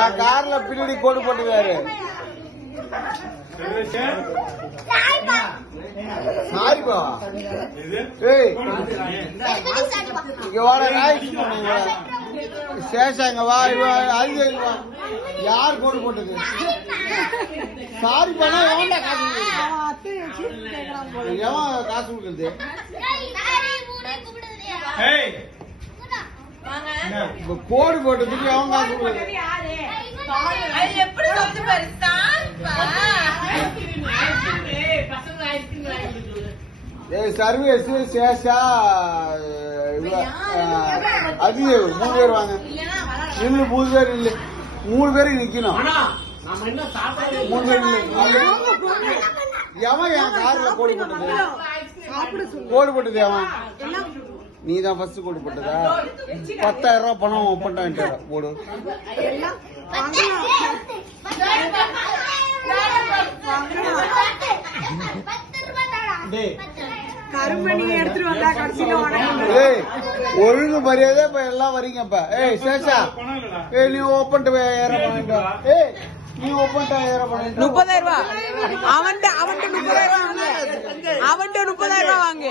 என் கார்ல பின்னாடி கோடு போட்டுக்காரு. சாரிப்பா. ஏய் இங்க வாடா ராய்ஸ் பண்ணுங்க. சேஷாங்க வா அது யார் கோடு போட்டது? சாரி பண்ணா எவன்டா காசு எவன் காசு கொடுக்குறது? கோடு போட்டதுக்கு எவன் காசு கொடுக்குறது? சர்வீஸ் சேஷா அது 3 பேர் வாங்க. இன்னும் 3 பேர் இல்ல, 3 பேருக்கு நிக்கணும். 3 பேர் எவன் என் கார்ல கோடு போட்டது? கோடு போட்டது எவன்? நீ தான் ஃபர்ஸ்ட் கோடு போட்டதா? 10,000 ரூபாய் பணம் ஒப்பன்ட்டு போடு. ஒழுங்கு மரியாதை இப்ப எல்லாம் வரீங்கப்ப. ஏய் சேஷா, நீ ஓப்பன்ட்டு ஏற பண்ணிட்டு. ஏய் நீ ஓப்பன்ட்டா ஏற பண்ணிட்டு 30,000 ரூபாய் அவன்கிட்ட 30,000 ரூபாய் வாங்க. அவன்கிட்ட 30,000 ரூபாய் வாங்க.